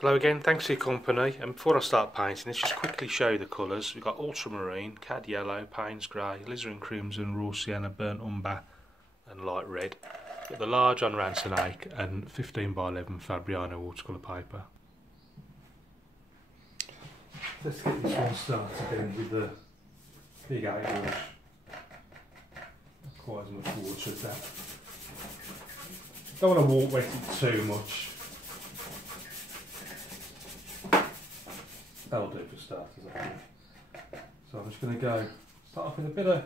Hello again, thanks for your company. And before I start painting, let's just quickly show you the colours. We've got ultramarine, cad yellow, Payne's grey, alizarin crimson, raw sienna, burnt umber and light red. Got the large on Ransonake and 15x11 Fabriano watercolour paper. Let's get this one started then with the big 8 brush. Not quite as much water as that. Don't want to walk wet it too much. That'll do for starters, I think. So I'm just going to start off with a little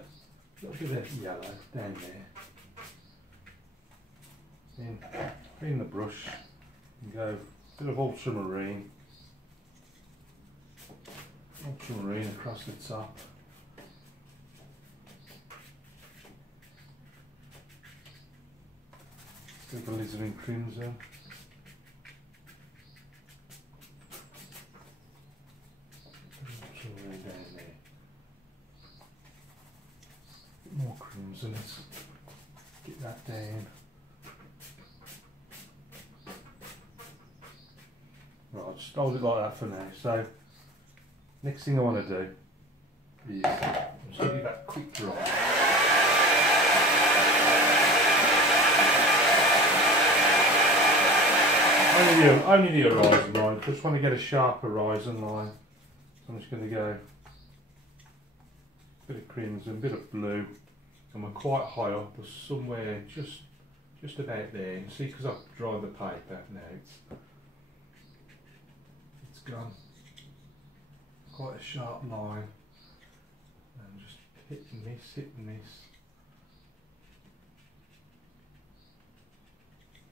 bit of yellow down there. Then clean the brush and go a bit of ultramarine across the top. Bit of alizarin crimson. Down there. Bit more crimson. Let's get that down. Right, I'll just hold it like that for now. So, next thing I want to do is just give you that quick dry. Only the horizon line. I just want to get a sharp horizon line. So I'm just going to go a bit of crimson, a bit of blue, and we're quite high up, or somewhere just about there. You see, because I've dried the paper now, it's gone quite a sharp line, and just hit and miss.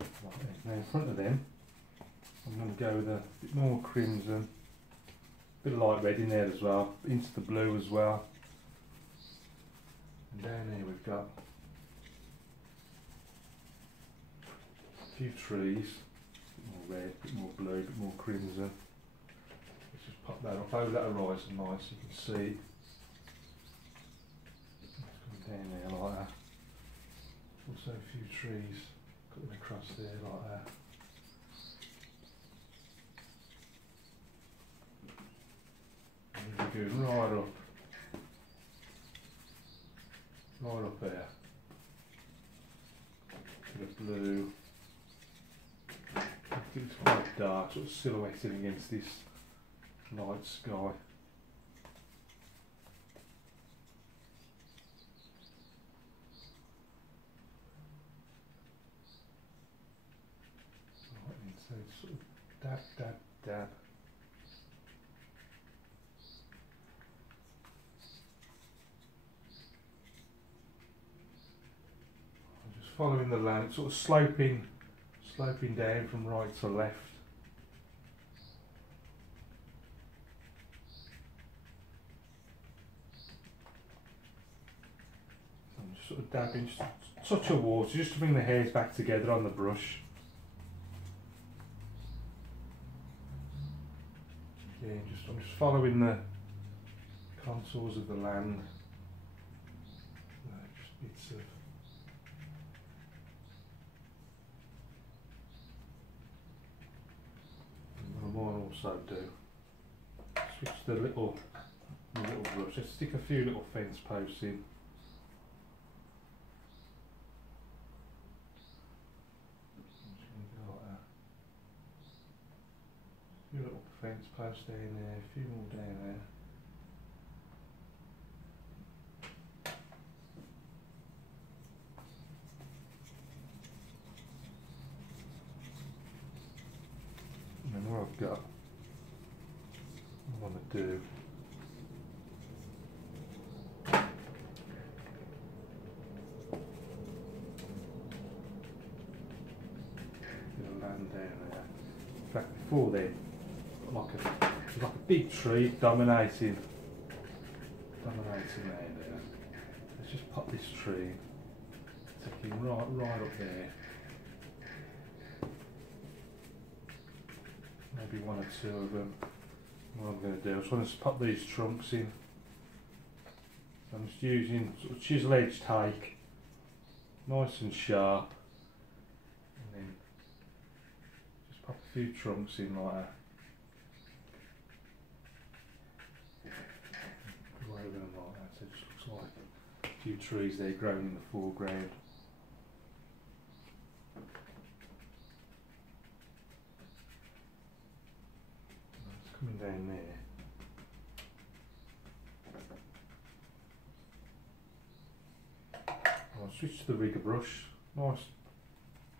Right, now in front of them, I'm going to go with a bit more crimson, a bit of light red in there as well, into the blue as well. And down here we've got a few trees, a bit more red, a bit more blue, a bit more crimson. Let's just pop that up over that horizon line so you can see. It's coming down there like that. Also a few trees, put them across there like that. And we're going right up there. Bit of blue. It's quite dark, sort of silhouetted against this light sky. Right, so sort of dab. Following the land, sort of sloping down from right to left. So I'm just sort of dabbing, just a touch of water, just to bring the hairs back together on the brush. Again, I'm just following the contours of the land. Just bits of. I might also switch the little brush, just stick a few little fence posts in. A few little fence posts down there, a few more down there. And then what I've got, I want to do bit of land down there. In fact, before then, like a big tree dominating around there. Let's just pop this tree, taking right up there. Maybe one or two of them. What I'm going to do, I just want to pop these trunks in. I'm just using sort of chisel edge take, nice and sharp, and then just pop a few trunks in like that. So it just looks like a few trees there growing in the foreground. It's coming down there. I'll switch to the rigger brush. Nice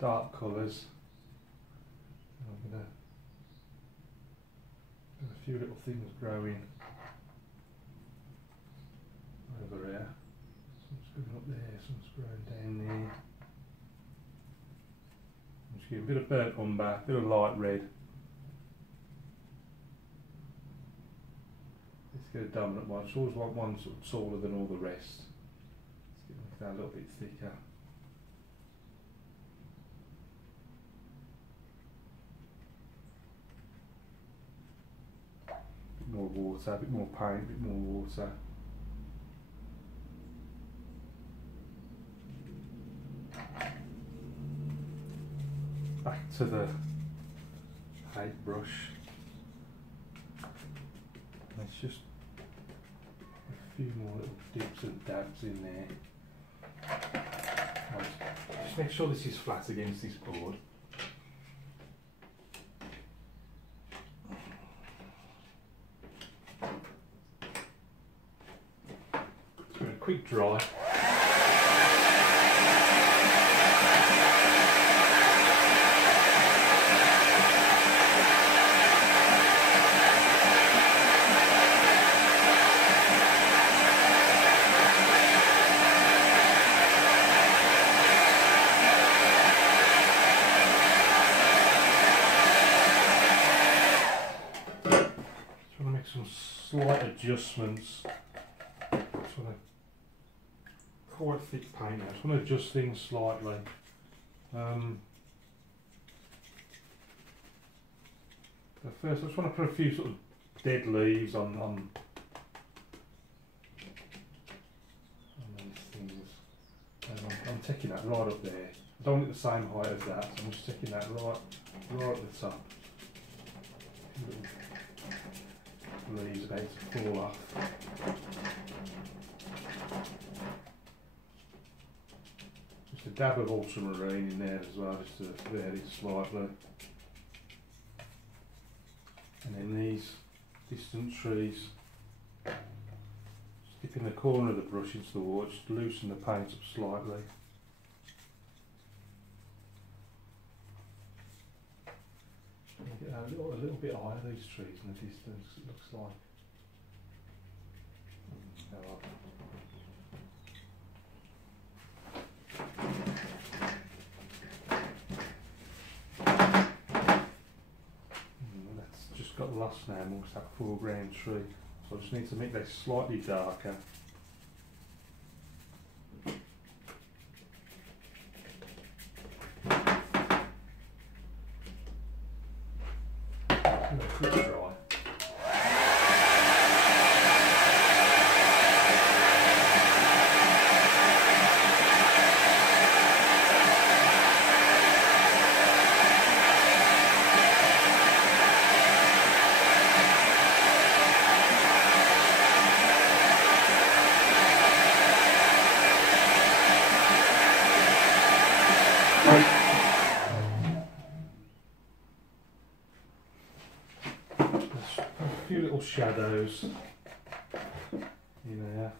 dark colours. I'm going to do a few little things growing over here. Some's going up there, some's growing down there. I'm just getting a bit of burnt umber, a bit of light red. Let's get a dominant one. I always want one sort of taller than all the rest. Let's get that a little bit thicker. More water, a bit more paint, a bit more water. Back to the paint brush. Let's just a few more little dips and dabs in there. Right. Just make sure this is flat against this board. Quick dry. Just want to make some slight adjustments. Quite thick paint now. I just want to adjust things slightly. But first, I just want to put a few sort of dead leaves on these things. I'm taking that right up there. I don't want it the same height as that, so I'm just taking that right at the top. Little leaves about to fall off. Just a dab of ultramarine in there as well, just to vary it slightly. And then these distant trees, just dipping the corner of the brush into the water, just loosen the paint up slightly. Get a little bit higher, these trees in the distance, it looks like. That's just got lost now amongst that foreground tree, so I just need to make this slightly darker. Quick dry. Shadows in there.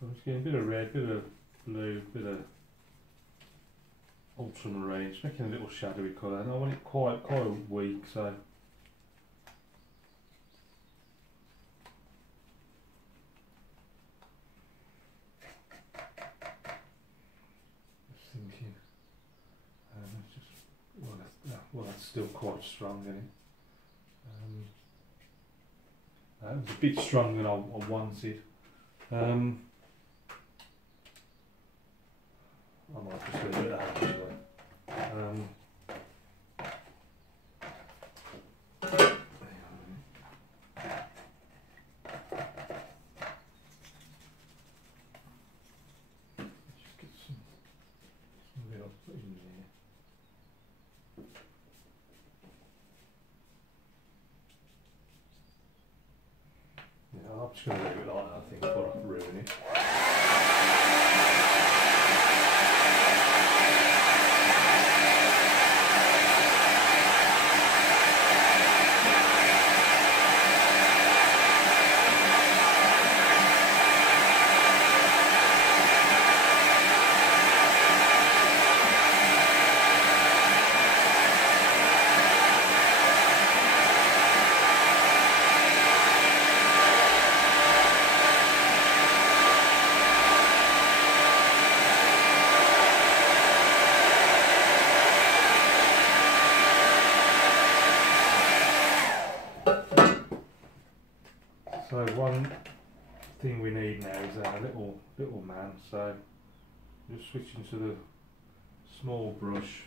I'm just getting a bit of red, bit of blue, bit of ultramarine, just making a little shadowy colour, and I want it quite weak, so just thinking, well that's still quite strong, isn't it? It was a bit stronger than I wanted. I might just leave it out actually. Just get some of it I'll put in there. Yeah, I'm just going to leave it like that, I think, before I ruin it. So one thing we need now is our little man. So just switching to the small brush.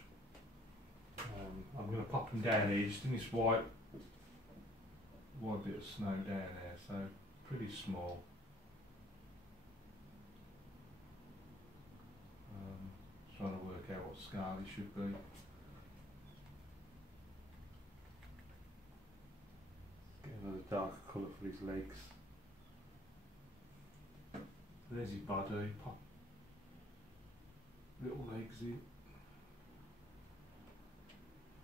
I'm going to pop him down here, just in this white bit of snow down there. So pretty small. Trying to work out what scale it should be. Get another darker colour for his legs. There's his body, pop little legs in,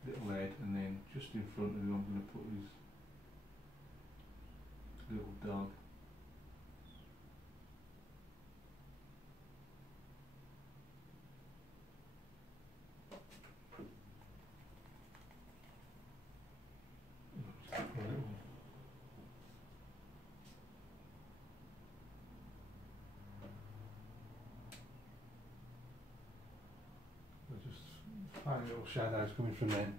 little head, and then just in front of him I'm going to put his little dog. Tiny little shadows coming from them.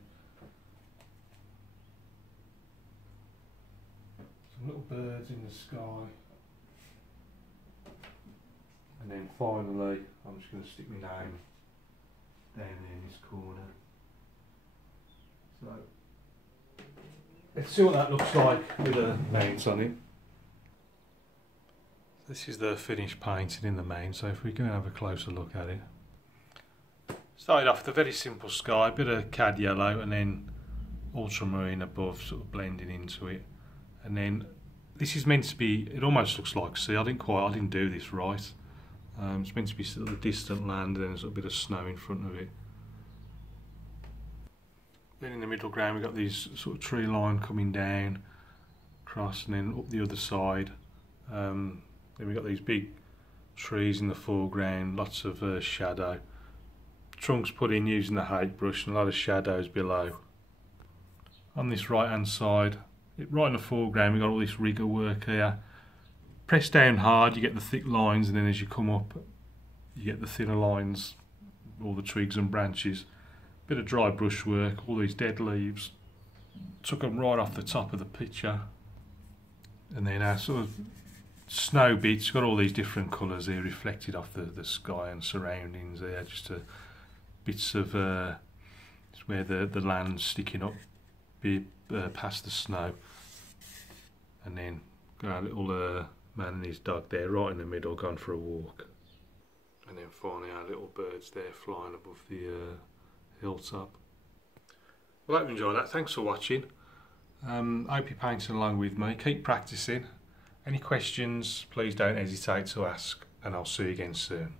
Some little birds in the sky. And then finally, I'm just going to stick my name down there in this corner. So, let's see what that looks like with the names on it. This is the finished painting in the main, so if we can have a closer look at it. Started off with a very simple sky, a bit of cad yellow and then ultramarine above, sort of blending into it. And then this is meant to be, it almost looks like sea. I didn't do this right. It's meant to be sort of a distant land and then there's a bit of snow in front of it. Then in the middle ground we've got these sort of tree line coming down, across and then up the other side. Then we've got these big trees in the foreground, lots of shadow. Trunks put in using the height brush and a lot of shadows below. On this right hand side, right in the foreground, we've got all this rigger work here. Press down hard, you get the thick lines, and then as you come up, you get the thinner lines, all the twigs and branches. Bit of dry brush work, all these dead leaves. Took them right off the top of the picture. And then our sort of snow bits, got all these different colours here reflected off the sky and surroundings there, just bits of where the land's sticking up past the snow. And then got our little man and his dog there right in the middle, gone for a walk. And then finally our little birds there flying above the hilltop. Well, I hope you enjoyed that. Thanks for watching. I hope you're painting along with me. Keep practising. Any questions, please don't hesitate to ask, and I'll see you again soon.